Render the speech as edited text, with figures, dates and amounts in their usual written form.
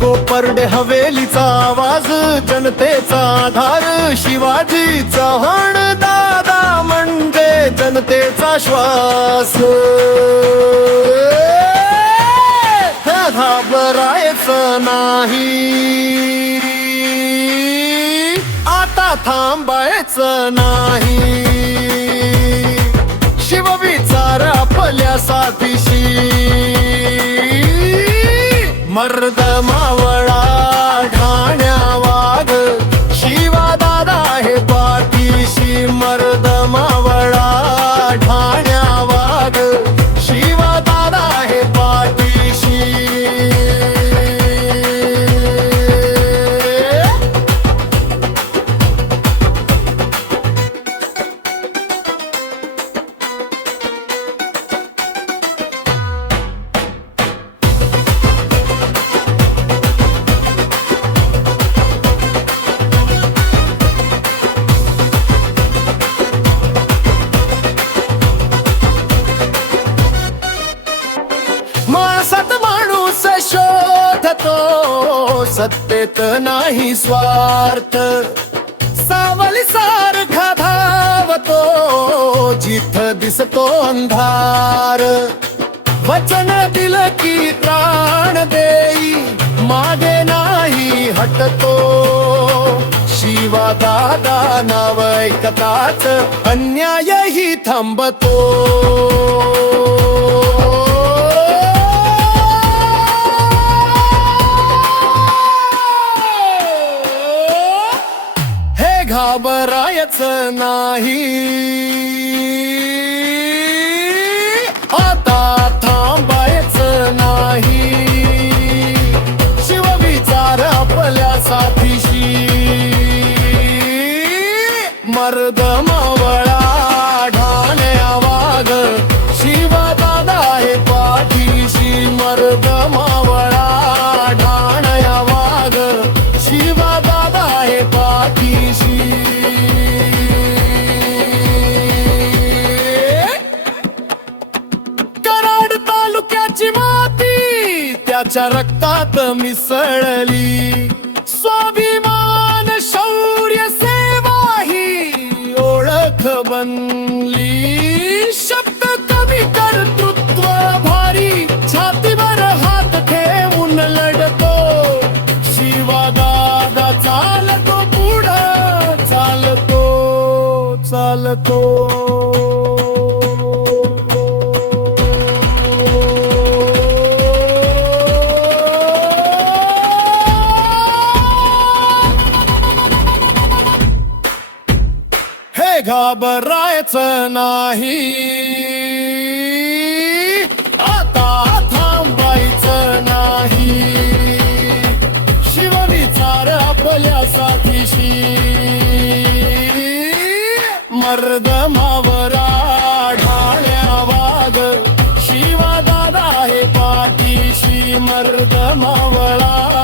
कोपर्डे हवेलीचा आवाज, जनतेचा आधार, शिवाजी चव्हाण दादा म्हणजे जनतेचा श्वास. घाबरायचं नाही, आता थांबायचं नाही. शिवविचार आपल्या साथीशी, मर्द मावळा ठाण्या वाघ, शिवा दादा हे पाठीशी. मर्द मावळा ठाण्या वाघ, शिवा दादा हे पाठीशी. माणसात माणूस शोधतो, सत्तेत नाही स्वार्थ. सावली सारखा धावतो, जिथं दिसतो अंधार. वचन दिलं की प्राण देई, मागे नाही हटतो. शिवा दादा नाव ऐकताच अन्यायही थांबतो. घाबरायचं नाही, आता थांबायचं नाही. शिवविचार आपल्या साथीशी, मर्द मावळा ठाण्या वाघ, शिवा दादा हे पाठीशी. मर्द मावळा ठाण्या वाघ, शिवा दादा हे पाठीशी. कराड तालुक्याची माती त्याच्या रक्तात मिसळली. स्वाभिमान शौर्य सेवा ही ओळख बनली. शब्द कमी कर्तृत्व भारी, छातीवर हात ठेवून लढतो. शिवा दादा चालतो पुढं, चालतो चालतो. हे घाबरायचं नाही, आता थांबायचं नाही. शिवविचार आपल्या साथीशी, मर्द मावळा ठाण्या वाघ, शिवा दादा हे पाठीशी. मर्द मावळा